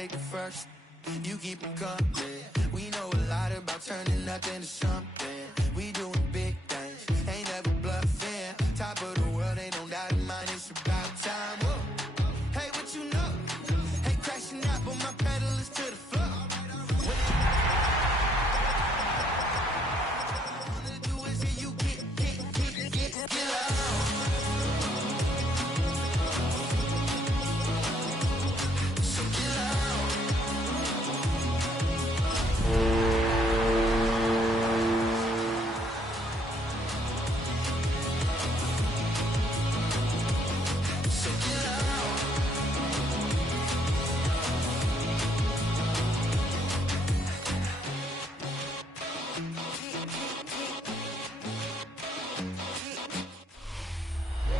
take the first. You keep them coming. We know a lot about turning nothing to something. We doing big things, ain't never bluffing. Top of the world, ain't no doubt in mind. It's about time. Whoa. Hey, what you know? Hey, crashing out, but my pedal is to the floor. What I wanna do is hear you get loud. So get loud. So get loud.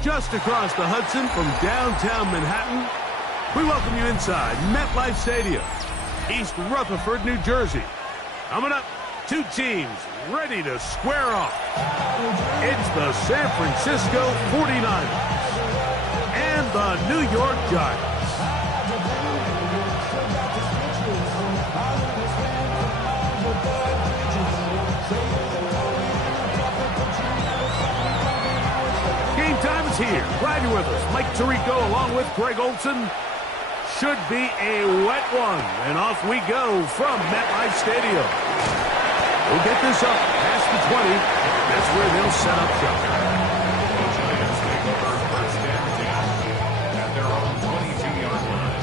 Just across the Hudson from downtown Manhattan, we welcome you inside MetLife Stadium, East Rutherford, New Jersey. Coming up, two teams ready to square off. It's the San Francisco 49ers and the New York Giants. Game time is here. Riding with us, Mike Tirico along with Greg Olson. Should be a wet one. And off we go from MetLife Stadium. We'll get this up past the 20. That's where they'll set up shop. The Giants take over first and 10 at their own 22-yard line.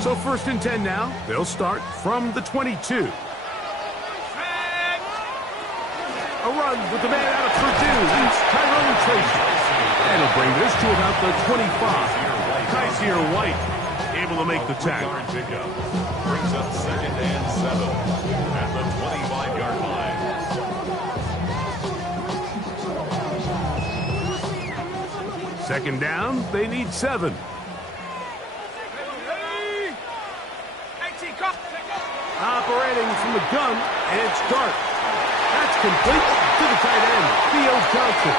So first and 10 now. They'll start from the 22. A run with the man out of Purdue. That's Tyrone Tracy. And he'll bring this to about the 25. Kaiser White able to make the tackle. Pickup brings up second and 7 at the 25-yard line. Second down, they need 7. Operating from the gun, and it's Dart. That's complete to the tight end, Theo Johnson.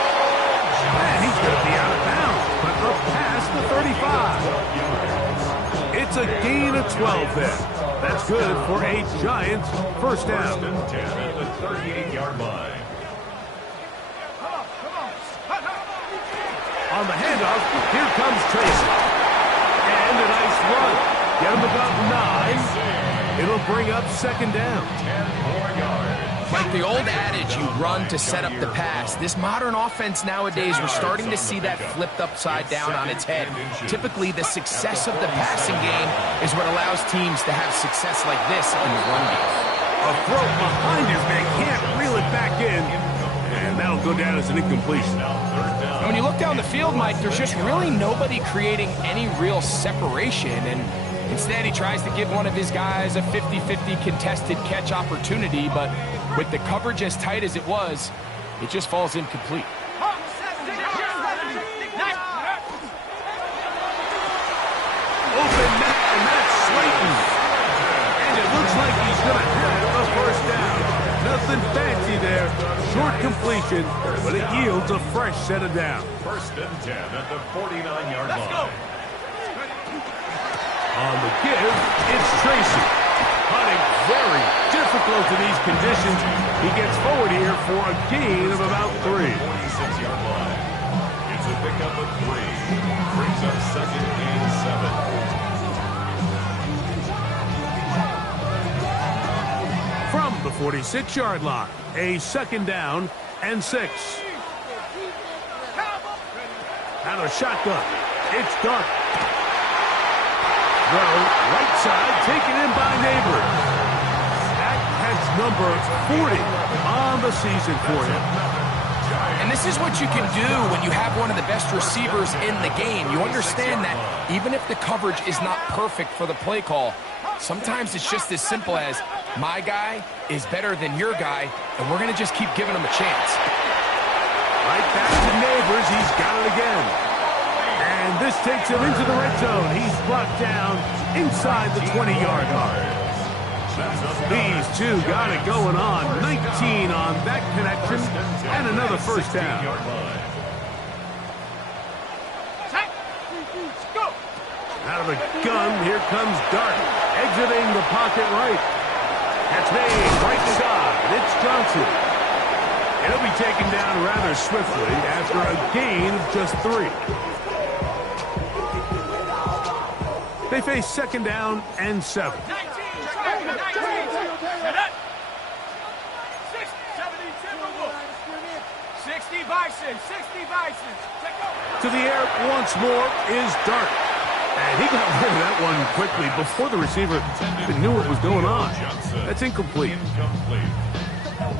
And he's going to be out of bounds, but up past the 35. It's a gain of 12 there. That's good for a Giants first down. First and 10 at the 38-yard line. On the handoff, here comes Tracy. And a nice run. Get him about 9. It'll bring up second down. 10 more yards. Like the old adage, you run to set up the pass. This modern offense nowadays, we're starting to see that flipped upside down on its head. Typically, the success of the passing game is what allows teams to have success like this in the run game. A throw behind his man, can't reel it back in. And that'll go down as an incompletion. And when you look down the field, Mike, there's just really nobody creating any real separation. And instead, he tries to give one of his guys a 50-50 contested catch opportunity, but with the coverage as tight as it was, it just falls incomplete. Open net, and that's Slayton. And it looks like he's going to have a first down. Nothing fancy there. Short completion, but it yields a fresh set of downs. First and 10 at the 49-yard line. Let's go. On the give, it's Tracy. Hunting very difficult in these conditions. He gets forward here for a gain of about 3. 46-yard line. It's a pickup of 3. Brings up second and 7. From the 46-yard line, a second down and 6. And a shotgun. It's Dart. Well, right side taken in by Neighbors. That's number 40 on the season for him. And this is what you can do when you have one of the best receivers in the game. You understand that even if the coverage is not perfect for the play call, sometimes it's just as simple as, my guy is better than your guy, and we're going to just keep giving him a chance. Right back to Neighbors. He's got it again. And this takes him into the red zone. He's brought down inside the 20-yard line. These two got it going on. 19 on that connection, and another first down. Out of the gun, here comes Dart, exiting the pocket right. That's made right side. It's Johnson. He'll be taken down rather swiftly after a gain of just 3. They face second down and 7. 19. To the air once more is Dart. And he got rid of that one quickly before the receiver even knew what was going on. That's incomplete.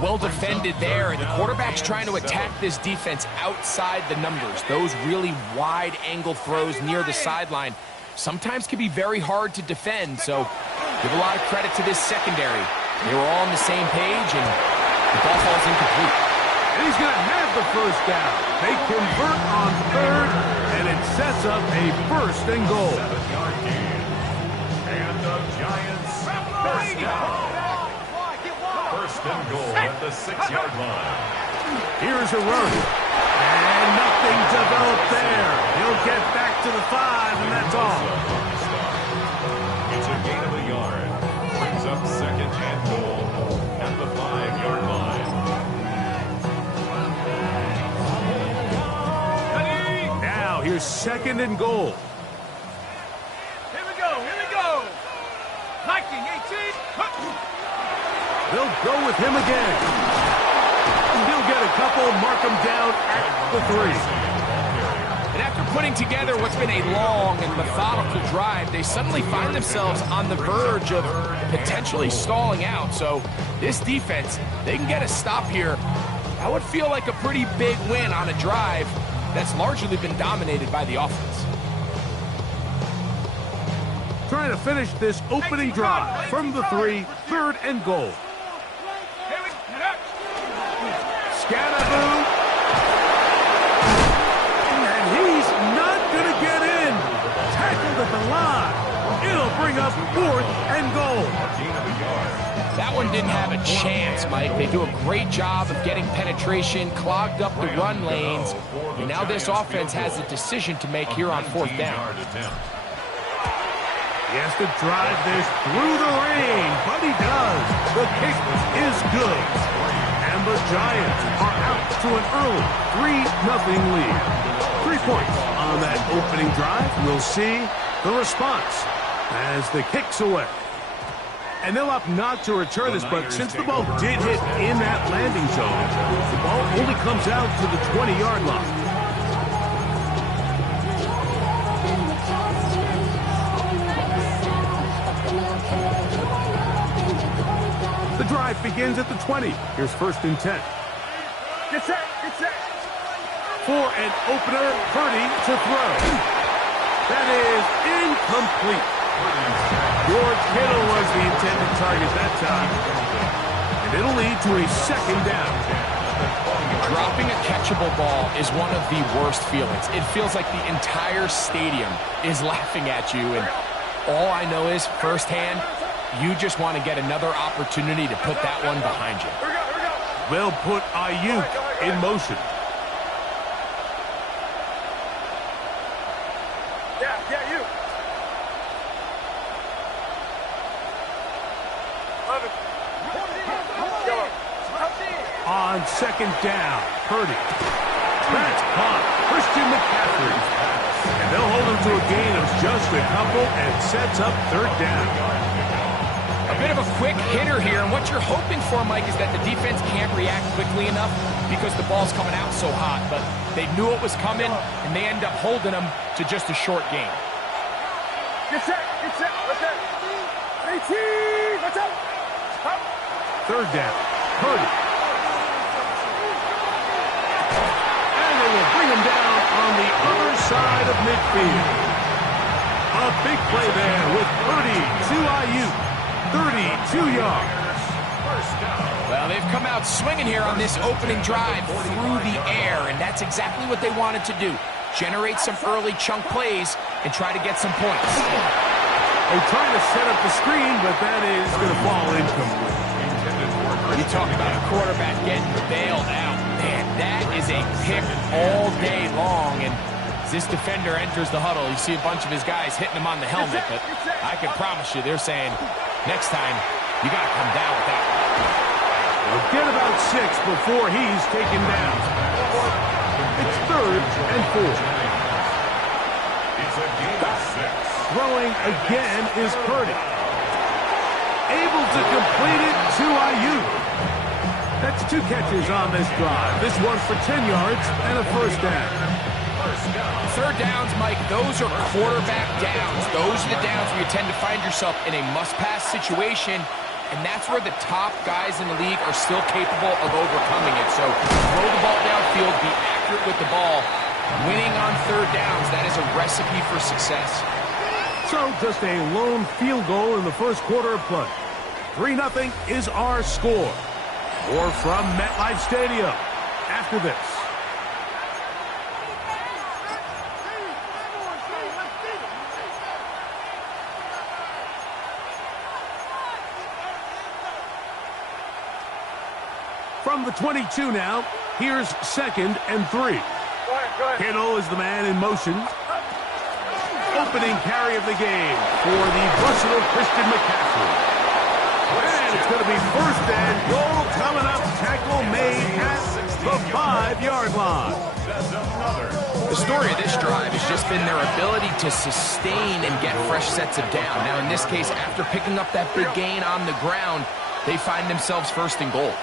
Well defended there, and the quarterback's trying to attack this defense outside the numbers. Those really wide-angle throws near the sideline sometimes can be very hard to defend, so give a lot of credit to this secondary. They were all on the same page, and the ball falls incomplete. And he's going to have the first down. They convert on third, and it sets up a first and goal. 7-yard gain. And the Giants first down. First and goal at the 6-yard line. Here's a run. And nothing developed there. He'll get back to the 5, and that's all. It's a gain of a yard. Brings up second and goal at the 5-yard line. Now here's second and goal. Here we go. 19-18. They'll go with him again. He'll get a couple, mark him down at the 3. And after putting together what's been a long and methodical drive, they suddenly find themselves on the verge of potentially stalling out. So this defense, they can get a stop here. That would feel like a pretty big win on a drive that's largely been dominated by the offense. Trying to finish this opening drive from the 3, third and goal. Scatterboo. And he's not going to get in. Tackled at the line. It'll bring up fourth and goal. That one didn't have a chance, Mike. They do a great job of getting penetration, clogged up the run lanes, and now this offense has a decision to make here on fourth down. He has to drive this through the rain, but he does. The kick is good. And the Giants are out to an early 3-0 lead. 3 points on that opening drive. We'll see the response as the kick's away. And they'll opt not to return this, but since the ball did hit in that landing zone, the ball only comes out to the 20-yard line. The drive begins at the 20. Here's first and 10. Get set. For an opener, Purdy to throw. That is incomplete. George Kittle was the intended target that time. And it'll lead to a second down. Dropping a catchable ball is one of the worst feelings. It feels like the entire stadium is laughing at you, and all I know is firsthand, you just want to get another opportunity to put that one behind you. They'll put Ayuk in motion. Yeah, you. On second down, Purdy. That's caught. Christian McCaffrey. And they'll hold him to a gain of just a couple and sets up third down. A bit of a quick hitter here, and what you're hoping for, Mike, is that the defense can't react quickly enough because the ball's coming out so hot, but they knew it was coming, and they end up holding them to just a short gain. Get set. What's that? 18. What's up? Third down, Purdy. And they will bring him down on the other side of midfield. A big play there with Purdy to Ayuk. 32 yards. Well, they've come out swinging here on this opening drive through the air, and that's exactly what they wanted to do. Generate some early chunk plays and try to get some points. They're trying to set up the screen, but that is going to fall incomplete. You talk about a quarterback getting bailed out. Man, that is a pick all day long, and this defender enters the huddle, you see a bunch of his guys hitting him on the helmet, but I can promise you they're saying, next time, you got to come down with that. He'll get about 6 before he's taken down. It's 3rd and 4. It's a gain of 6. Throwing again is Purdy. Able to complete it to Ayuk. That's 2 catches on this drive. This one for 10 yards and a first down. Third downs, Mike, those are quarterback downs. Those are the downs where you tend to find yourself in a must-pass situation, and that's where the top guys in the league are still capable of overcoming it. So throw the ball downfield, be accurate with the ball. Winning on third downs, that is a recipe for success. So just a lone field goal in the first quarter of play. 3-0 is our score. More from MetLife Stadium after this. From the 22 now, here's 2nd and 3. Kittle is the man in motion. Opening carry of the game for the versatile Christian McCaffrey. And it's going to be 1st and goal coming up. Tackle made at the 5-yard line. The story of this drive has just been their ability to sustain and get fresh sets of down. Now, in this case, after picking up that big gain on the ground, they find themselves 1st and goal.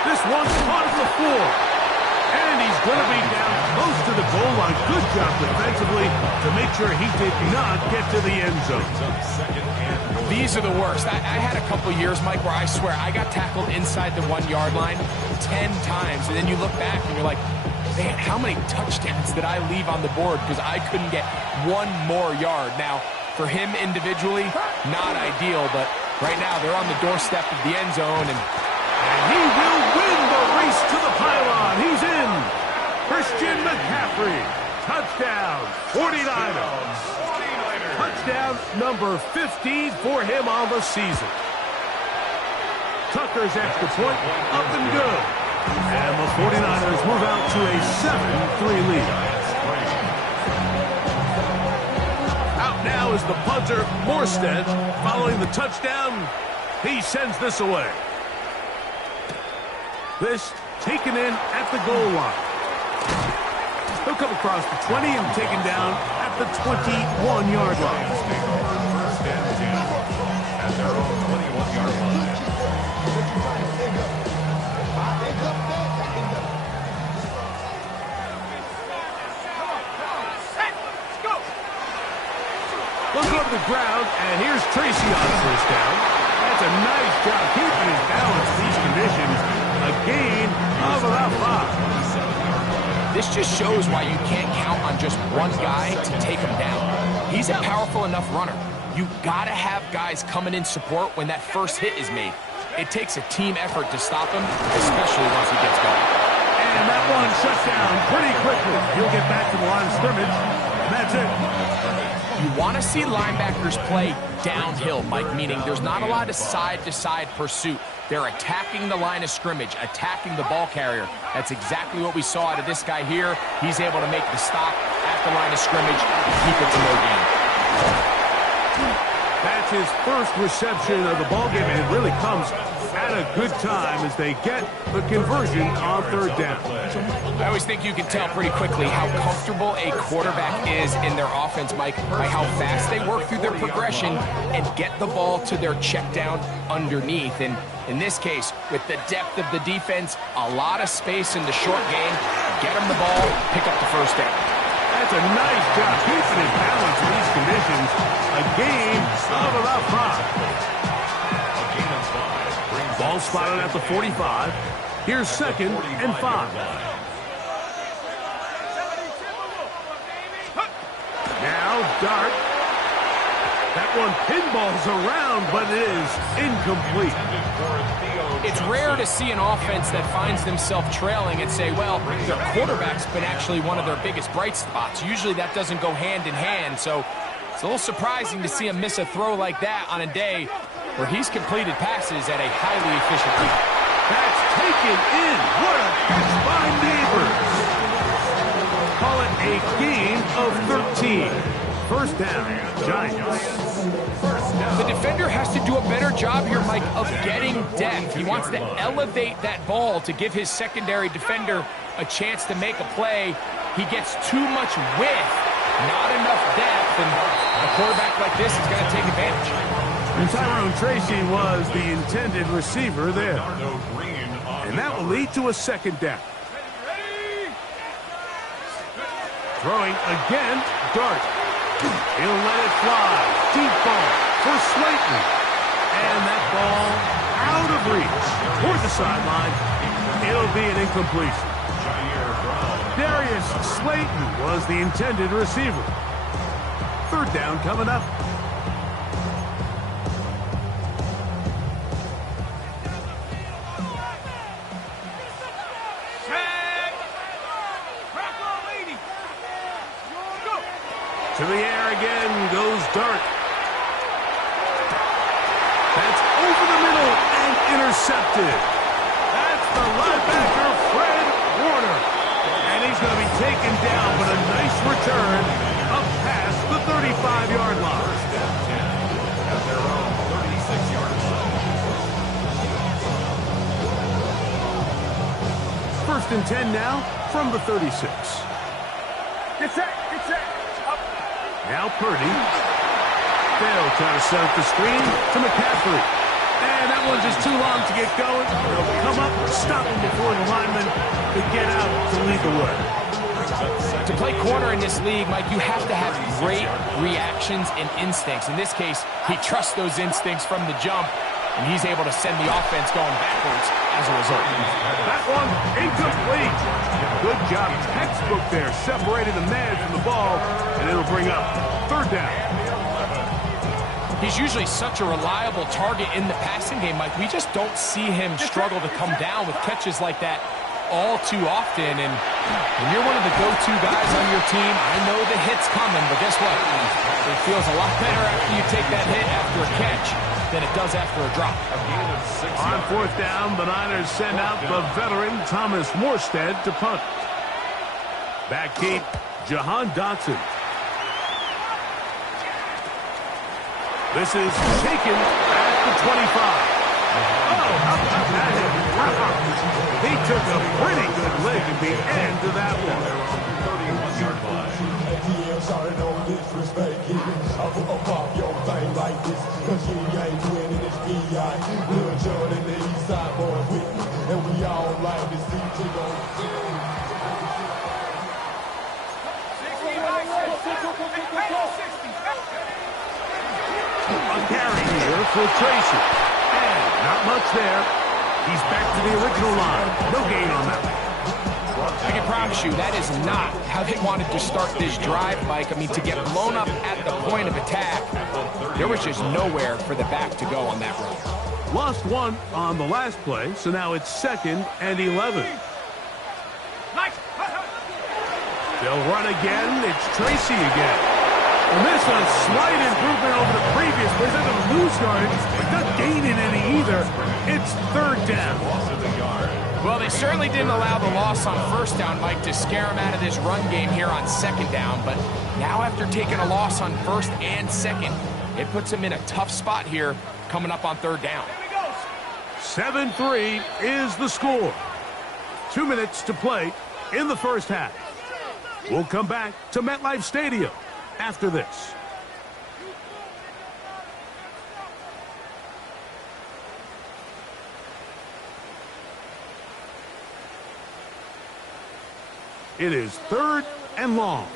This one's caught at the floor. And he's going to be down close to the goal line. Good job defensively to make sure he did not get to the end zone. These are the worst. I had a couple years, Mike, where I swear I got tackled inside the 1-yard line 10 times. And then you look back and you're like, man, how many touchdowns did I leave on the board because I couldn't get one more yard? Now, for him individually, not ideal, but right now they're on the doorstep of the end zone, and he will win the race to the pylon. He's in. Christian McCaffrey. Touchdown, 49ers. Touchdown number 15 for him on the season. Tucker's extra point up and good. And the 49ers move out to a 7-3 lead. Out now is the punter, Morstead. Following the touchdown, he sends this away. This taken in at the goal line. He'll come across the 20 and taken down at the 21-yard line. First and 10 at their own 21-yard line. Look over the ground, and here's Tracy on first down. That's a nice job keeping his balance in these conditions. A gain of about 5. This just shows why you can't count on just one guy to take him down. He's a powerful enough runner. You gotta have guys coming in support when that first hit is made. It takes a team effort to stop him, especially once he gets going. And that one shut down pretty quickly. He'll get back to the line of scrimmage, and that's it. You want to see linebackers play downhill, Mike, meaning there's not a lot of side-to-side pursuit. They're attacking the line of scrimmage, attacking the ball carrier. That's exactly what we saw out of this guy here. He's able to make the stop at the line of scrimmage and keep it to no gain. That's his first reception of the ballgame, and it really comes at a good time as they get the conversion on third down. I always think you can tell pretty quickly how comfortable a quarterback is in their offense, Mike, by how fast they work through their progression and get the ball to their check down underneath. And in this case, with the depth of the defense, a lot of space in the short game, get them the ball, pick up the first down. That's a nice job keeping his balance in these conditions. A gain of about 5. Ball spotted at the 45. Here's 2nd and 5. Now Dart. That one pinballs around, but it is incomplete. It's rare to see an offense that finds themselves trailing and say, well, their quarterback's been actually one of their biggest bright spots. Usually that doesn't go hand in hand, so it's a little surprising to see them miss a throw like that on a day where he's completed passes at a highly efficient rate. That's taken in. What a catch by Neighbors. Call it a gain of 13. First down, Giants. The defender has to do a better job here, Mike, of getting depth. He wants to elevate that ball to give his secondary defender a chance to make a play. He gets too much width, not enough depth, and a quarterback like this is going to take advantage. And Tyrone Tracy was the intended receiver there. And that will lead to a second down. Throwing again, Dart. He'll let it fly. Deep ball for Slayton. And that ball out of reach toward the sideline. It'll be an incompletion. Darius Slayton was the intended receiver. Third down coming up. To the air again goes Dart. That's over the middle and intercepted. That's the linebacker, Fred Warner. And he's going to be taken down, but a nice return up past the 35-yard line. At their own 36-yard line. First and 10 now from the 36. Get set, get set. Now Purdy. They'll try to set up the screen to McCaffrey. And that one's just too long to get going. They'll come up, stop him before the lineman to get out to lead the way. To play corner in this league, Mike, you have to have great reactions and instincts. In this case, he trusts those instincts from the jump, and he's able to send the offense going backwards as a result. That one incomplete. Good job. Textbook there. Separated the man from the ball, and it'll bring up third down. He's usually such a reliable target in the passing game, Mike. We just don't see him struggle to come down with catches like that all too often. And when you're one of the go-to guys on your team, I know the hit's coming, but guess what? It feels a lot better after you take that hit after a catch than it does after a drop. On fourth down, the Niners send out the veteran Thomas Morstead to punt. Back deep, Jahan Dotson. This is shaken at the 25. Oh, up at him. He took a pretty good leg at the end of that one. 31-yard line. A carry here for Tracy. And not much there. He's back to the original line. No gain on that one. I can promise you that is not how they wanted to start this drive, Mike. I mean, to get blown up at the point of attack, there was just nowhere for the back to go on that run. Lost one on the last play, so now it's 2nd and 11. They'll run again. It's Tracy again. And this one, slight improvement over the previous play. They're going to lose yardage, but not gaining any either. It's third down. Well, they certainly didn't allow the loss on first down, Mike, to scare him out of this run game here on second down. But now after taking a loss on first and second, it puts him in a tough spot here coming up on third down. 7-3 is the score. 2 minutes to play in the first half. We'll come back to MetLife Stadium after this. It is 3rd and long.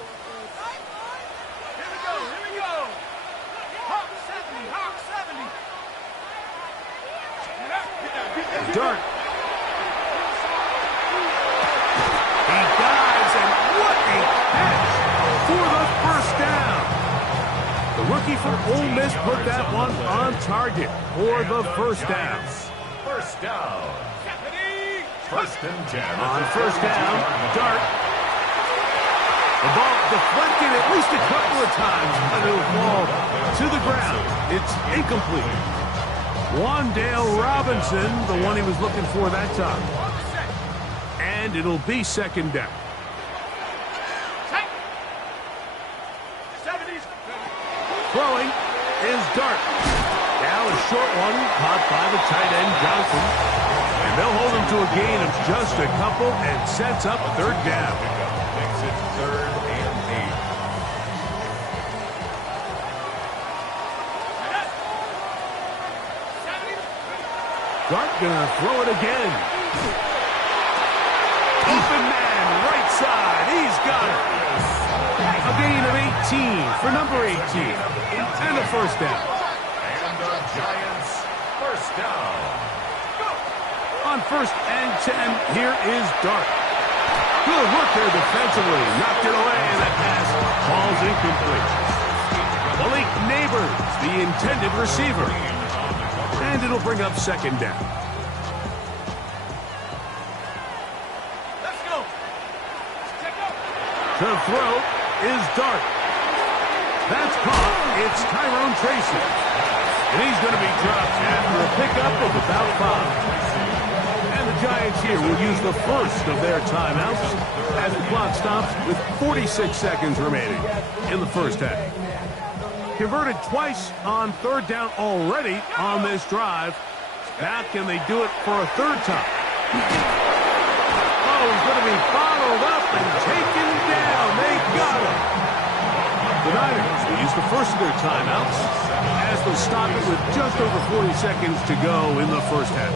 Here we go. Hawk 70. Dart. He dives, and what a catch for the first down. The rookie from Ole Miss put that one on target for the first down. First down. 1st and 10. On first down, Dart. The ball deflected at least a couple of times, but it'll fall to the ground. It's incomplete. Wandale Robinson, the one he was looking for that time. And it'll be second down. Throwing is Dart. Now a short one caught by the tight end Johnson. And they'll hold him to a gain of just a couple and sets up third down. Makes it 3rd and 8. Dart gonna throw it again. Open man, right side. He's got it. A gain of 18 for number 18. And a first down. And the Giants first down. On 1st and 10, here is Dart. Good work there defensively. Knocked it away, and that pass falls incomplete. Malik Neighbors, the intended receiver. And it'll bring up second down. Let's go. To throw is Dart. That's caught. It's Tyrone Tracy. And he's going to be dropped after a pickup of about 5. And the Giants here will use the first of their timeouts as the clock stops with 46 seconds remaining in the first half. Converted twice on 3rd down already on this drive. Now can they do it for a 3rd time? Oh, he's going to be bottled up and taken down. They got him. The Niners will use the first of their timeouts as they'll stop it with just over 40 seconds to go in the first half.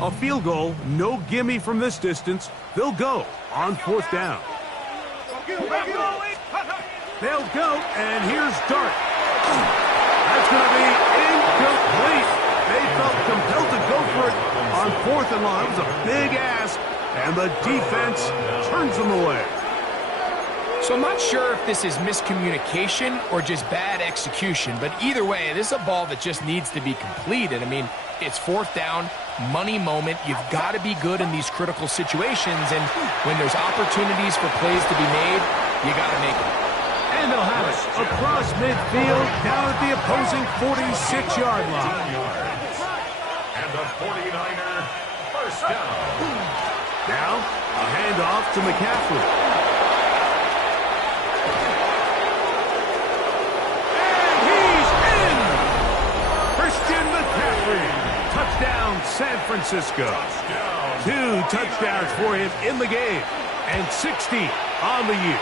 A field goal, no gimme from this distance. They'll go on 4th down. They'll go, and here's Dart. That's going to be incomplete. They felt compelled to go for it on 4th and long. It was a big ask, and the defense turns them away. So I'm not sure if this is miscommunication or just bad execution, but either way, this is a ball that just needs to be completed. I mean, it's 4th down, money moment. You've got to be good in these critical situations, and when there's opportunities for plays to be made, you got to make them. And they'll have it across midfield, down at the opposing 46-yard line. And the 49er first down. Now, a handoff to McCaffrey. Touchdown, San Francisco. 2 touchdowns for him in the game, and 60 on the year.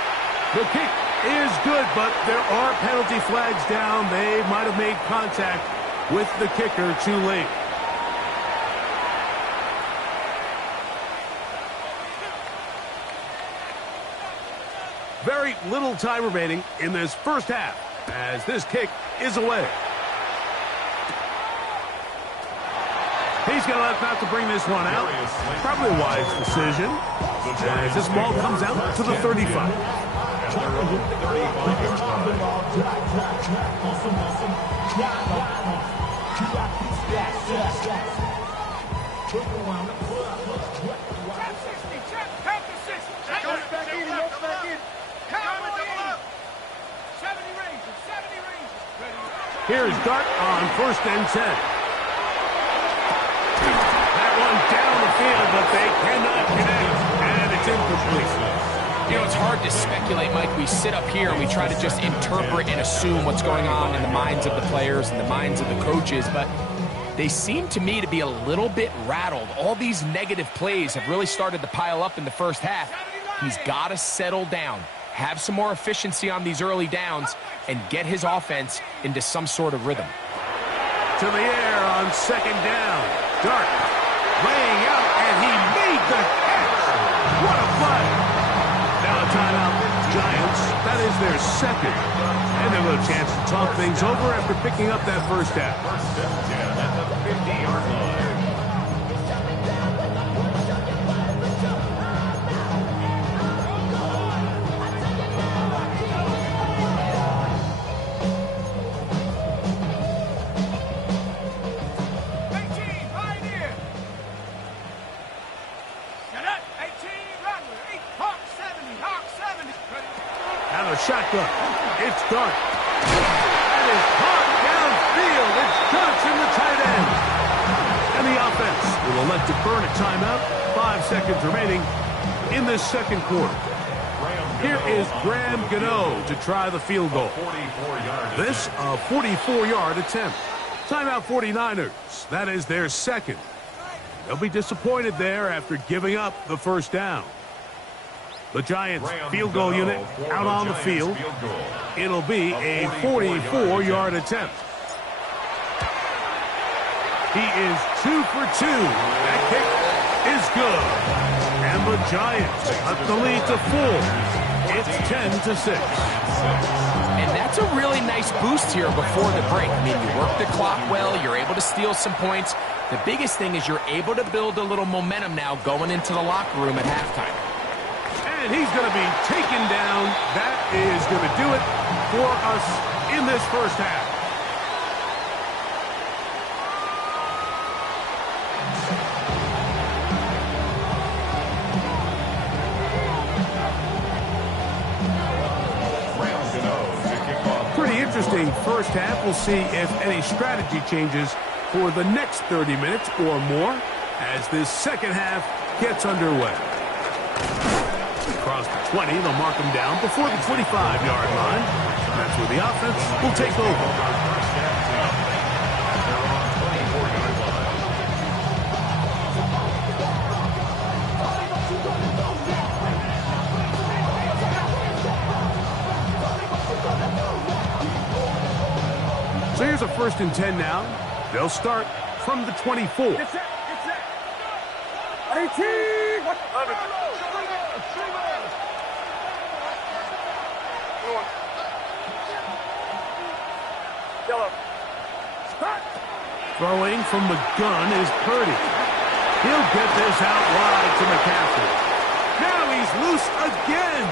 The kick is good, but there are penalty flags down. They might have made contact with the kicker too late. Very little time remaining in this first half as this kick is away. He's going to have to bring this one out. Probably a wise decision as this ball comes out to the 35. Here's Dart on 1st and 10. Down the field, but they cannot connect, and it's incomplete. You know, it's hard to speculate, Mike. We sit up here and we try to just interpret and assume what's going on in the minds of the players and the minds of the coaches, but they seem to me to be a little bit rattled. All these negative plays have really started to pile up in the first half. He's got to settle down, have some more efficiency on these early downs, and get his offense into some sort of rhythm. To the air on 2nd down. Dart laying out, and he made the catch. What a play. Now a timeout, Giants. That is their 2nd. And they'll have a chance to talk things over after picking up that first half. 1st and 10 at the 50-yard line. shotgun. It's Dart. That is caught downfield. It's Johnson, the tight end. And the offense will elect to burn a timeout. 5 seconds remaining in this second quarter. Here is Graham Gano to try the field goal. This a 44-yard attempt. Timeout 49ers. That is their second. They'll be disappointed there after giving up the first down. The Giants field goal unit out on the field. It'll be a 44-yard attempt. He is 2 for 2. That kick is good. And the Giants up the lead to 4. It's 10-6. And that's a really nice boost here before the break. I mean, you work the clock well. You're able to steal some points. The biggest thing is you're able to build a little momentum now going into the locker room at halftime. And he's going to be taken down. That is going to do it for us in this first half. Pretty interesting first half. We'll see if any strategy changes for the next 30 minutes or more as this second half gets underway. Across the 20, they'll mark him down before the 25-yard line. That's where the offense will take over. So here's a 1st and 10 now. They'll start from the 24. Get set. 18. Yellow. Throwing from the gun is Purdy. He'll get this out wide to McCaffrey. Now he's loose again.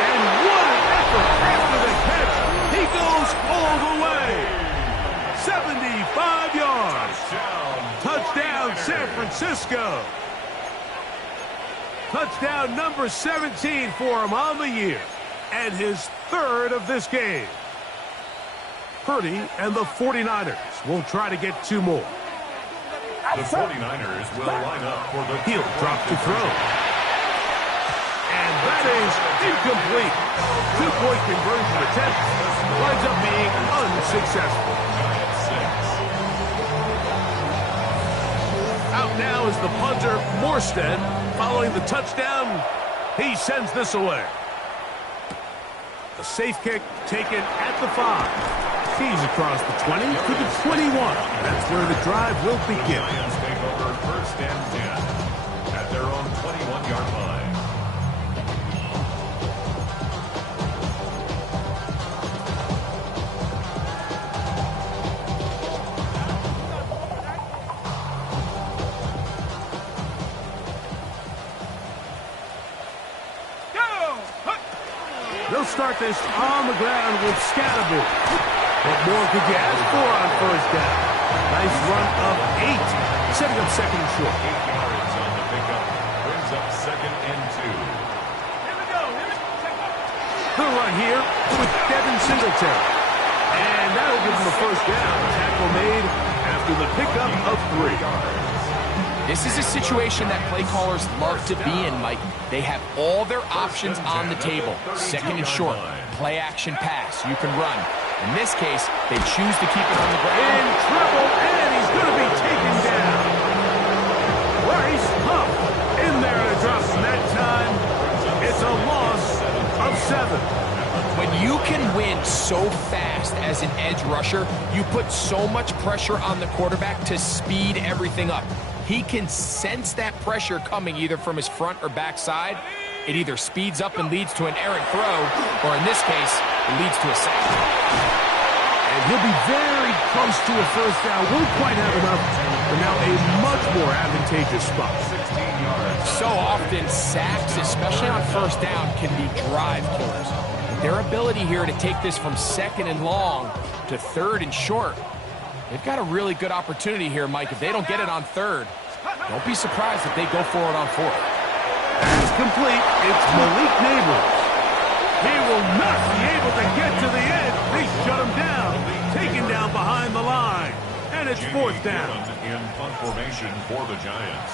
And what an effort after the catch. He goes all the way. 75 yards. Touchdown, San Francisco. Touchdown number 17 for him on the year. And his 3rd of this game. Purdy and the 49ers will try to get 2 more. The 49ers will line up for the He'll drop to throw. And that is incomplete. 2-point conversion attempt winds up being unsuccessful. Out now is the punter, Morstead. Following the touchdown, he sends this away. A safe kick taken at the 5. He's across the 20 to the 21. That's where the drive will begin. Giants take over 1st and 10 at their own 21-yard line. They'll start this on the ground with Scatterby. What more could you ask for on 1st down? Nice run of 8, setting up 2nd and short. 8 yards on the pickup, brings up 2nd and 2. Here we go. The run here with Devin Singletary. And that'll give him a 1st down. Tackle made after the pickup of 3. This is a situation that play callers love to be in, Mike. They have all their options on the table. 2nd and short, play action pass. You can run. In this case, they choose to keep it on the ground. In trouble, and he's going to be taken down. Bryce Huff in there to drop him that time. It's a loss of 7. When you can win so fast as an edge rusher, you put so much pressure on the quarterback to speed everything up. He can sense that pressure coming either from his front or back side. It either speeds up and leads to an errant throw, or in this case, it leads to a sack. And he'll be very close to a 1st down. Won't quite have enough, but now a much more advantageous spot. 16 yards. So often, sacks, especially on 1st down, can be drive killers. Their ability here to take this from 2nd and long to 3rd and short, they've got a really good opportunity here, Mike. If they don't get it on 3rd, don't be surprised if they go for it on 4th. complete. It's Malik Neighbors. He will not be able to get to the edge. They shut him down. Taken down behind the line. And it's fourth down. In punt formation for the Giants.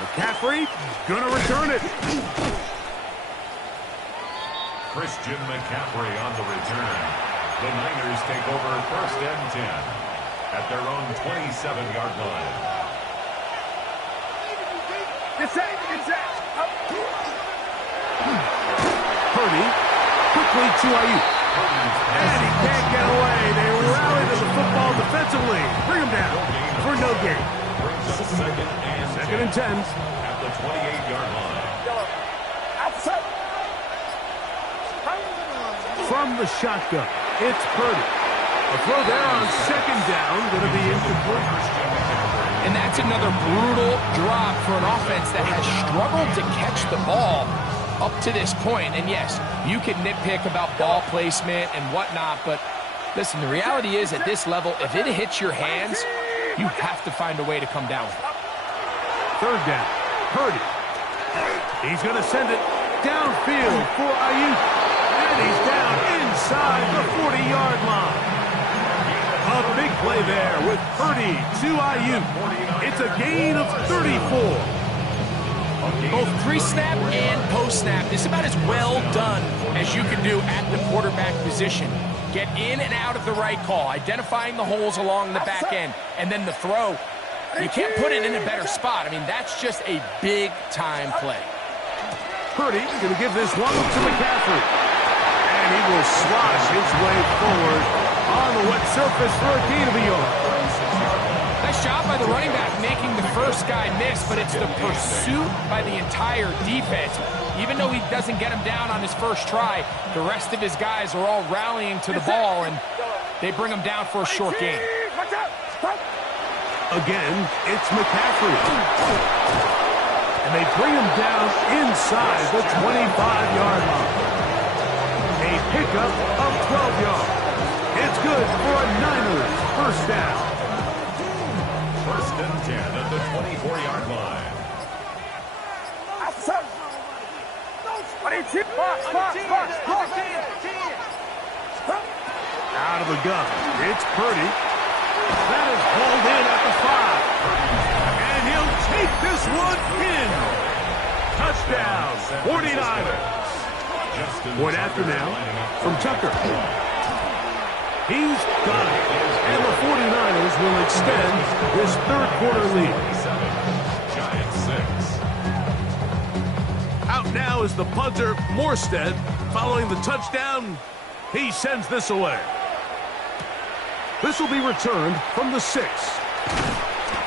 McCaffrey going to return it. Christian McCaffrey on the return. The Niners take over first and 10 at their own 27-yard line. Get set. Purdy quickly to Ayuk. And he can't get away. They rally to the football defensively. Bring him down for no gain. Brings up second and 10. At the 28-yard line. Outside. From the shotgun, it's Purdy. A throw there on second down, going to be incomplete. And that's another brutal drop for an offense that has struggled to catch the ball up to this point. And yes, you can nitpick about ball placement and whatnot, but listen, the reality is at this level, if it hits your hands, you have to find a way to come down with it. Third down, Purdy. He's going to send it downfield for Ayuk. And he's down inside the 40-yard line. A big play there with Purdy to Ayuk. It's a gain of 34. Both pre-snap and post-snap, this is about as well done as you can do at the quarterback position. Get in and out of the right call, identifying the holes along the back end, and then the throw. You can't put it in a better spot. I mean, that's just a big-time play. Purdy going to give this one to McCaffrey. And he will slosh his way forward on the wet surface for a gain of a yard. Nice job by the running back making the first guy miss, but it's the pursuit by the entire defense. Even though he doesn't get him down on his first try, the rest of his guys are all rallying to the ball, and they bring him down for a short gain. Again, it's McCaffrey. And they bring him down inside the 25-yard line. A pickup of 12 yards. It's good for a Niners first down. First and 10 at the 24-yard line. Out of the gun, it's Purdy. That is pulled in at the 5. And he'll take this one in. Touchdown, 49ers. Point after now from Tucker. He's got it. And the 49ers will extend this third quarter lead. Giants 6. Out now is the punter, Morstead. Following the touchdown, he sends this away. This will be returned from the 6.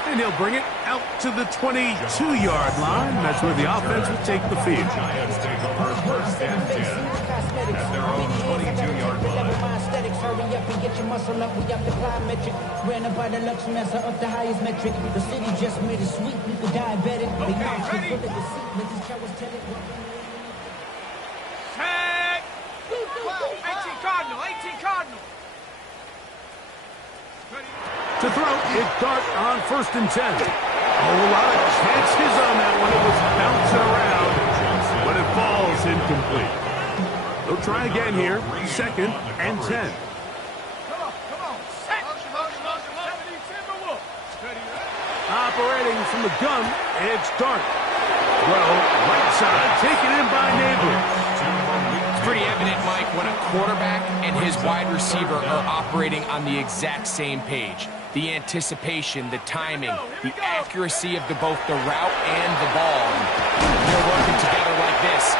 And he'll bring it out to the 22-yard line. That's where the offense will take the field. Giants take over first and 10 at their own 22-yard line. Hurry up and get your muscle up. We got the plyometric. Ran up by the Lux Mesa up the highest metric. The city just made it sweet. People diabetic. They know it's full of deceit. Let these cowards tell it. Tag! 18 Cardinal. To throw, it's Dart on first and 10. A lot of chances on that one. It was bouncing around, but it falls incomplete. They'll try again here. Second and 10. Operating from the gun, it's Dart. Well, right side, taken in by Neighbors. It's pretty evident, Mike, when a quarterback and his wide receiver are operating on the exact same page. The anticipation, the timing, the accuracy of both the route and the ball. And they're working together like this.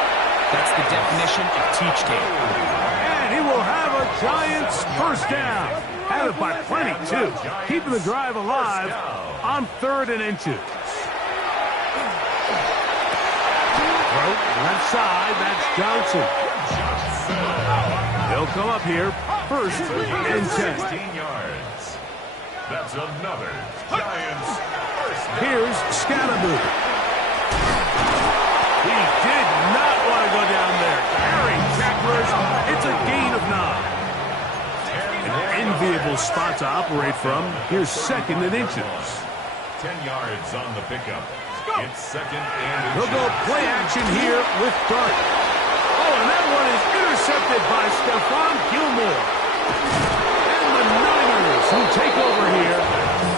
That's the definition of teach tape. And he will have a Giants first down. Had it by plenty, too. Keeping the drive alive on 3rd and inches. Left side, that's Johnson. They'll come up here, first and 10. 16 yards. That's another Giants first down. Here's Scalaboo. He did not want to go down there. Carrying tacklers, it's a gain of 9. An enviable spot to operate from. Here's 2nd and inches. 10 yards on the pickup. It's second and They'll go play action here with Dart. Oh, and that one is intercepted by Stephon Gilmore. And the Niners who take over here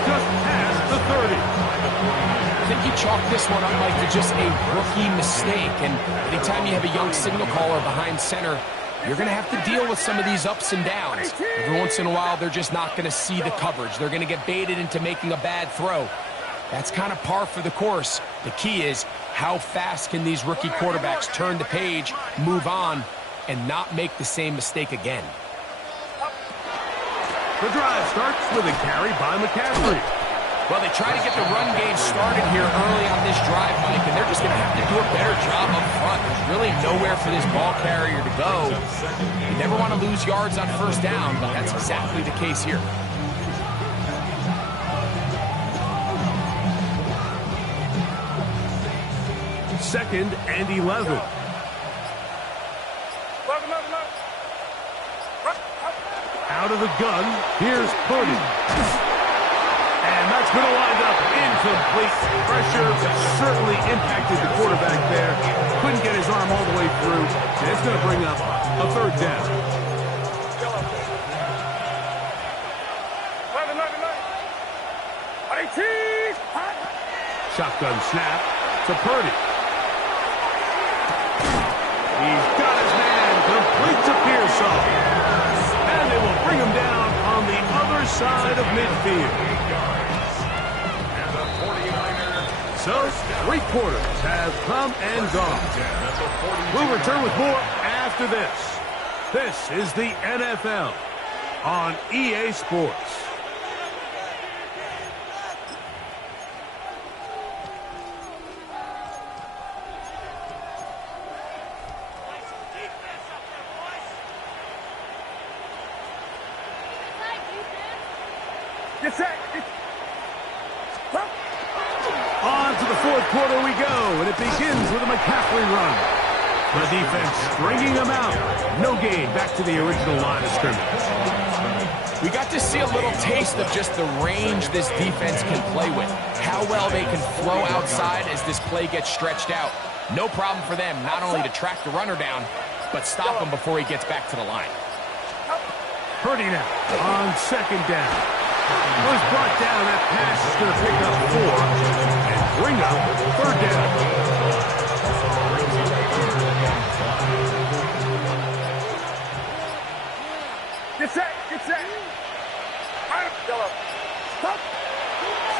just past the 30. I think you chalk this one up, Mike, to just a rookie mistake. And anytime you have a young signal caller behind center, you're going to have to deal with some of these ups and downs. Every once in a while, they're just not going to see the coverage. They're going to get baited into making a bad throw. That's kind of par for the course. The key is, how fast can these rookie quarterbacks turn the page, move on, and not make the same mistake again? The drive starts with a carry by McCaffrey. Well, they try to get the run game started here early on this drive, Mike, and they're just going to have to do a better job up front. There's really nowhere for this ball carrier to go. You never want to lose yards on first down, but that's exactly the case here. Second and 11. Out of the gun, here's Purdy. And that's going to wind up incomplete. Pressure certainly impacted the quarterback there. Couldn't get his arm all the way through. And it's going to bring up a third down. Shotgun snap to Purdy. He's got his man, complete to Pearsall. And they will bring him down on the other side of midfield. So, 3 quarters have come and gone. We'll return with more after this. This is the NFL on EA Sports. On to the fourth quarter we go, and it begins with a McCaffrey run. The defense stringing them out. No gain, back to the original line of scrimmage. We got to see a little taste of just the range this defense can play with. How well they can throw outside as this play gets stretched out. No problem for them not only to track the runner down, but stop him before he gets back to the line. Purdy now on second down. Was brought down. That pass is going to pick up 4 and bring up third down. Get set.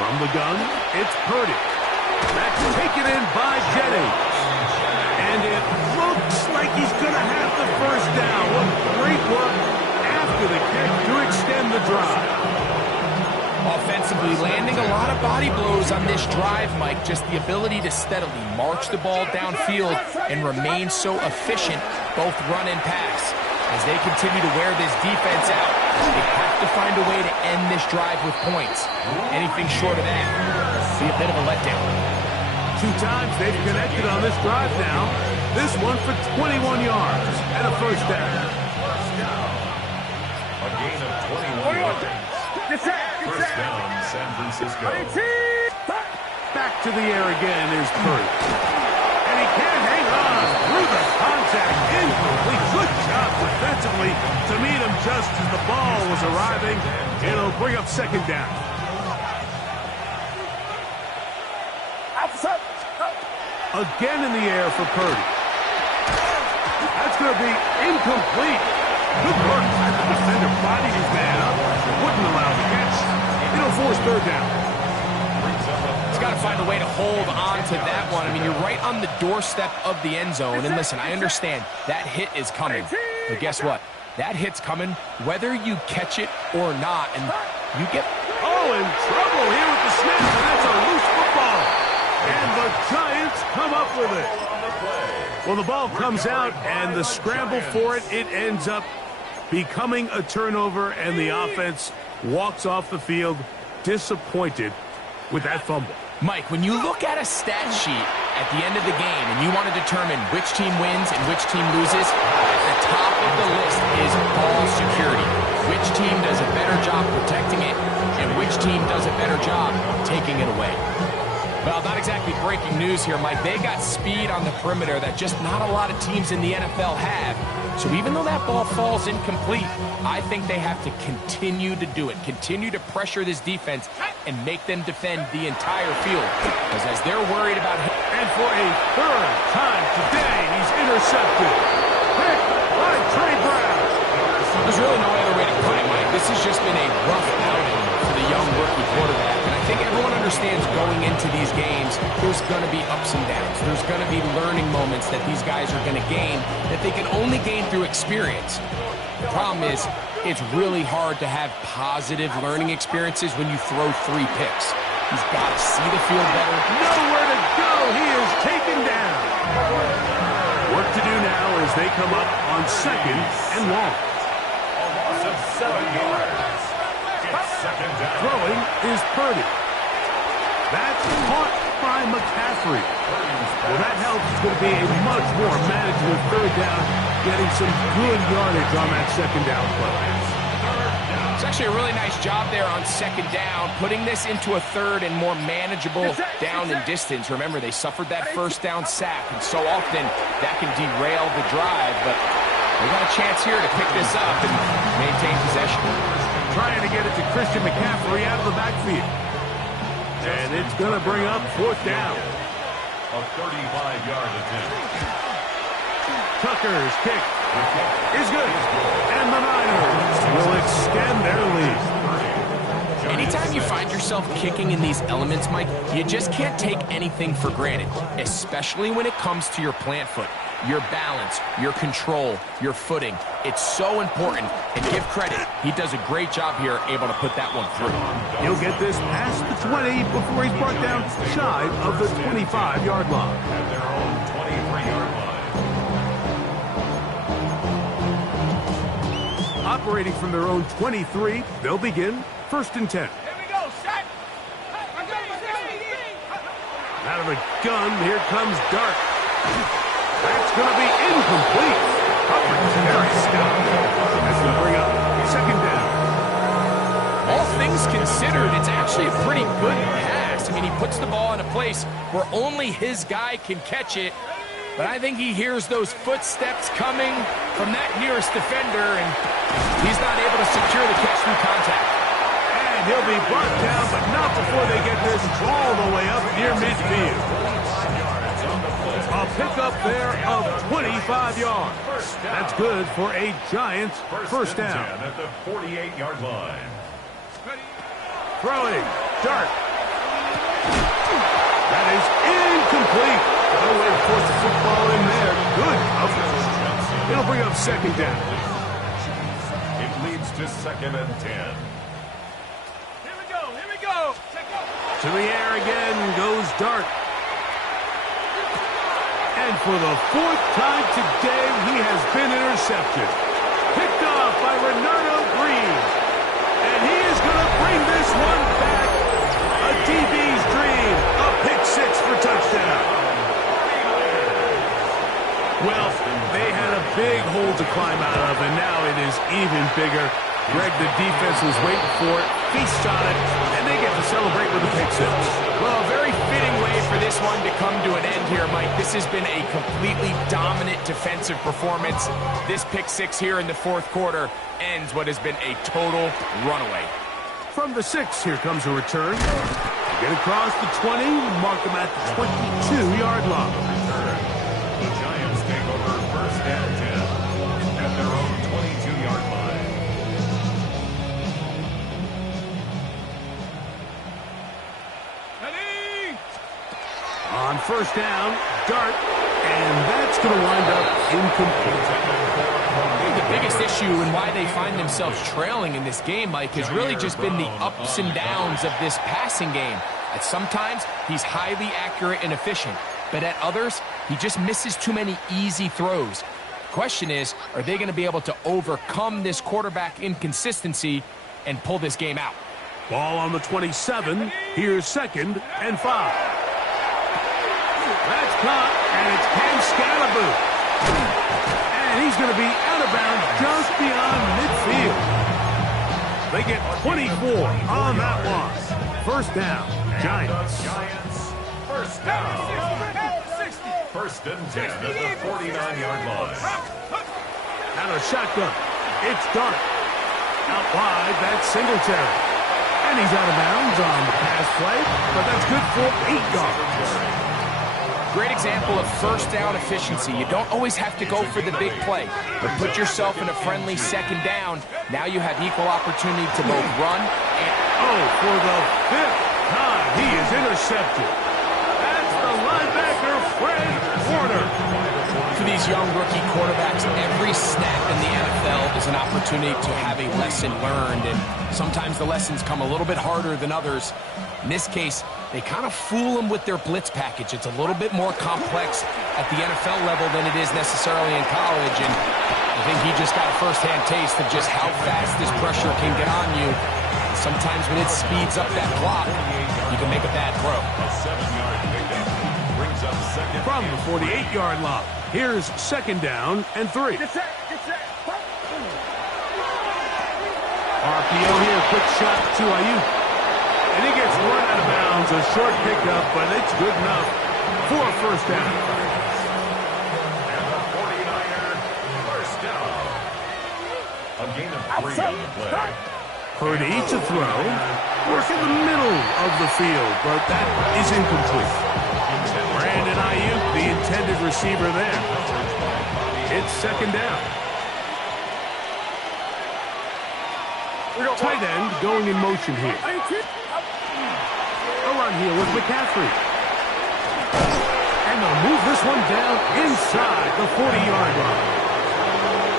From the gun, it's Purdy. That's taken in by Jennings. And it looks like he's going to have the first down. What great work after the catch to extend the drive. Offensively, landing a lot of body blows on this drive, Mike. Just the ability to steadily march the ball downfield and remain so efficient, both run and pass. As they continue to wear this defense out, they have to find a way to end this drive with points. Anything short of that would be a bit of a letdown. 2 times they've connected on this drive now. This one for 21 yards and a first down. A gain of 21 yards. First down, San Francisco. Back to the air again is Purdy. And he can't hang on through the contact. Incomplete. Good job defensively to meet him just as the ball was arriving. It'll bring up second down. Again in the air for Purdy. That's going to be incomplete. Good work. The defender bodied his man up. Wouldn't allow the catch. It'll force third down. He's got to find a way to hold on to that one. I mean, you're right on the doorstep of the end zone. And listen, I understand that hit is coming. But guess what? That hit's coming whether you catch it or not. And you get... Oh, in trouble here with the snap. And that's a loose football. And the Giants come up with it. Well, the ball comes out, and the scramble for it, it ends up becoming a turnover, and the offense walks off the field disappointed with that fumble. Mike, when you look at a stat sheet at the end of the game and you want to determine which team wins and which team loses, at the top of the list is ball security. Which team does a better job protecting it and which team does a better job taking it away. Well, not exactly breaking news here, Mike. They got speed on the perimeter that just not a lot of teams in the NFL have. So even though that ball falls incomplete, I think they have to continue to do it, continue to pressure this defense and make them defend the entire field. Because as they're worried about him. And for a third time today, he's intercepted. Picked by Trey Brown. There's really no other way to put it, Mike. This has just been a rough outing for the young rookie quarterback. And I think everyone understands going into these games, there's going to be ups and downs. There's going to be learning moments that these guys are going to gain that they can only gain through experience. The problem is, it's really hard to have positive learning experiences when you throw 3 picks. He's got to see the field better. Nowhere to go. He is taken down. Work to do now as they come up on 2nd and long. A loss of 7 yards. It's 2nd down. Throwing is Purdy. That's caught by McCaffrey. Well, that helps. It's going to be a much more manageable 3rd down, getting some good yardage on that 2nd down play. It's actually a really nice job there on 2nd down, putting this into a 3rd and more manageable down and distance. Remember, they suffered that 1st down sack, and so often that can derail the drive, but they got a chance here to pick this up and maintain possession. Trying to get it to Christian McCaffrey out of the backfield. And it's going to bring up 4th down. A 35-yard attempt. Tucker's kick is good. And the Niners will extend their lead. Anytime you find yourself kicking in these elements, Mike, you just can't take anything for granted, especially when it comes to your plant foot, your balance, your control, your footing. It's so important, and give credit. He does a great job here, able to put that one through. He'll get this past the 20 before he's brought down shy of the 25-yard line. At their own 23-yard line. Operating from their own 23, they'll begin 1st and 10. Here we go, set. Out of a gun, here comes Dart. That's going to be incomplete. That's going to bring up 2nd down. All things considered, it's actually a pretty good pass. I mean, he puts the ball in a place where only his guy can catch it. But I think he hears those footsteps coming from that nearest defender, and he's not able to secure the catch through contact. And he'll be brought down, but not before they get this all the way up near midfield. A pickup there of 25 yards. That's good for a Giants 1st down. At the 48-yard line. Throwing. Dart. That is incomplete. No way to force the football in there. Good coverage. It'll bring up 2nd down. It leads to 2nd and 10. Here we go, here we go. To the air again goes Dart. And for the 4th time today, he has been intercepted. Picked off by Renardo Green. And he is going to bring this one back. A DB's dream. A pick 6 for touchdown. Well, they had a big hole to climb out of, and now it is even bigger. Greg, the defense was waiting for it, feasts on it, and they get to celebrate with a pick 6. Well, a very fitting way for this one to come to an end here, Mike. This has been a completely dominant defensive performance. This pick 6 here in the 4th quarter ends what has been a total runaway. From the 6, here comes a return. They get across the 20, mark them at the 22-yard line. The Giants take over 1st and 10 at their own 22-yard line. Ready? On 1st down, Dart, and that's going to wind up incomplete. The biggest issue and why they find themselves trailing in this game, Mike, has really just been the ups and downs of this passing game. At sometimes, he's highly accurate and efficient, but at others, he just misses too many easy throws. The question is, are they going to be able to overcome this quarterback inconsistency and pull this game out? Ball on the 27. Here's 2nd and 5. That's caught, and it's Ken Scalaboo. And he's going to be out of bounds just beyond midfield. They get 24 on that one. First down, Giants. First down. First and 10 at the 49-yard line. Out of shotgun. It's Dart. Out wide, that's Singletary. And he's out of bounds on the pass play, but that's good for 8 yards. Great example of first down efficiency. You don't always have to go for the big play, but put yourself in a friendly second down. Now you have equal opportunity to both run and... Oh, for the 5th time, he is intercepted. That's the linebacker, Fred Warner. For these young rookie quarterbacks, every snap in the NFL is an opportunity to have a lesson learned, and sometimes the lessons come a little bit harder than others. In this case, they kind of fool them with their blitz package. It's a little bit more complex at the NFL level than it is necessarily in college, and I think he just got a first-hand taste of just how fast this pressure can get on you. Sometimes when it speeds up that clock, you can make a bad throw. A 7-yard pickup brings up second. From the 48-yard line, here's second down and 3. RPO here, quick shot to Ayuk. And he gets run out of bounds, a short pickup, but it's good enough for a first down. And the 49er, first down. A gain of 3 on the play. Purdy to throw. Work in the middle of the field, but that is incomplete. Brandon Ayuk, the intended receiver there. It's second down. Tight end going in motion here. A run here with McCaffrey. And they'll move this one down inside the 40-yard line.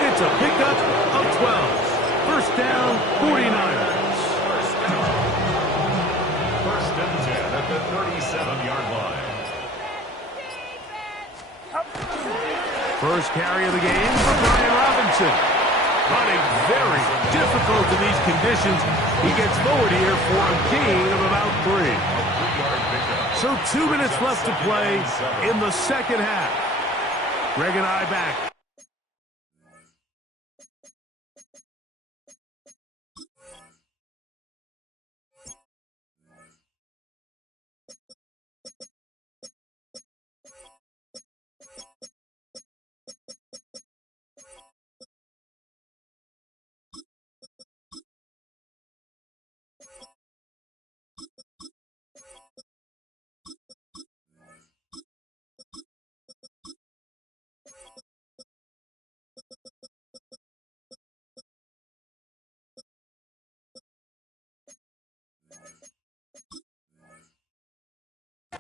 It's a pickup of 12. First down, 49ers. First and 10 at the 37-yard line. First carry of the game for Brian Robinson. Running very difficult in these conditions. He gets forward here for a gain of about 3. So 2 minutes left to play in the second half. Greg and I back.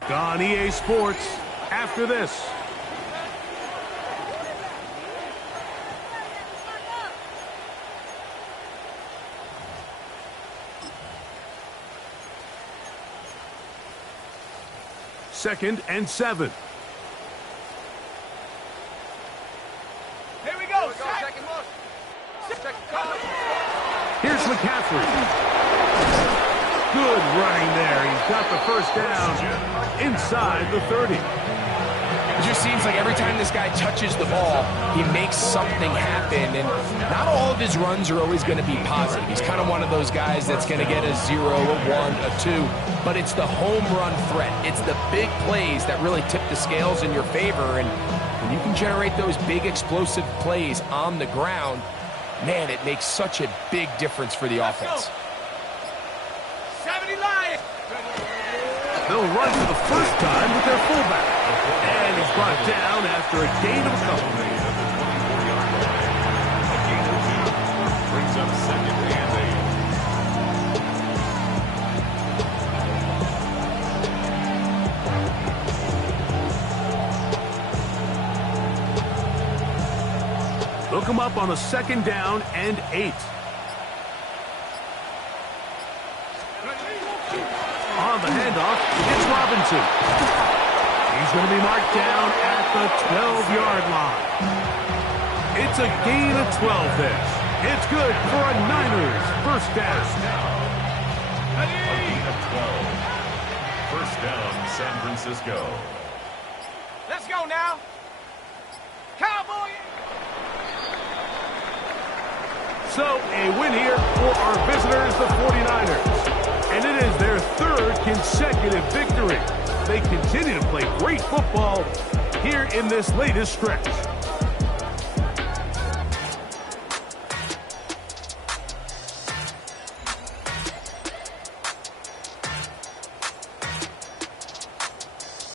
On EA Sports after this. Second and 7. Here we go. Here's McCaffrey. Good running there. He's got the first down inside the 30. It just seems like every time this guy touches the ball, he makes something happen, and not all of his runs are always going to be positive. He's kind of one of those guys that's going to get a 0, a 1, a 2, but it's the home run threat. It's the big plays that really tip the scales in your favor, and when you can generate those big explosive plays on the ground, man, it makes such a big difference for the offense. 70 Lions. They'll run for the first time with their fullback. And he's brought down after a gain of a couple. Brings up second and 8. They'll come up on a second down and 8. On the handoff, it's Robinson. He's going to be marked down at the 12-yard line. It's a gain of 12 there. It's good for a Niners first down. A gain of 12. First down, San Francisco. Let's go now. Cowboy. So, a win here for our visitors, the 49ers. And it is their third consecutive victory. They continue to play great football here in this latest stretch.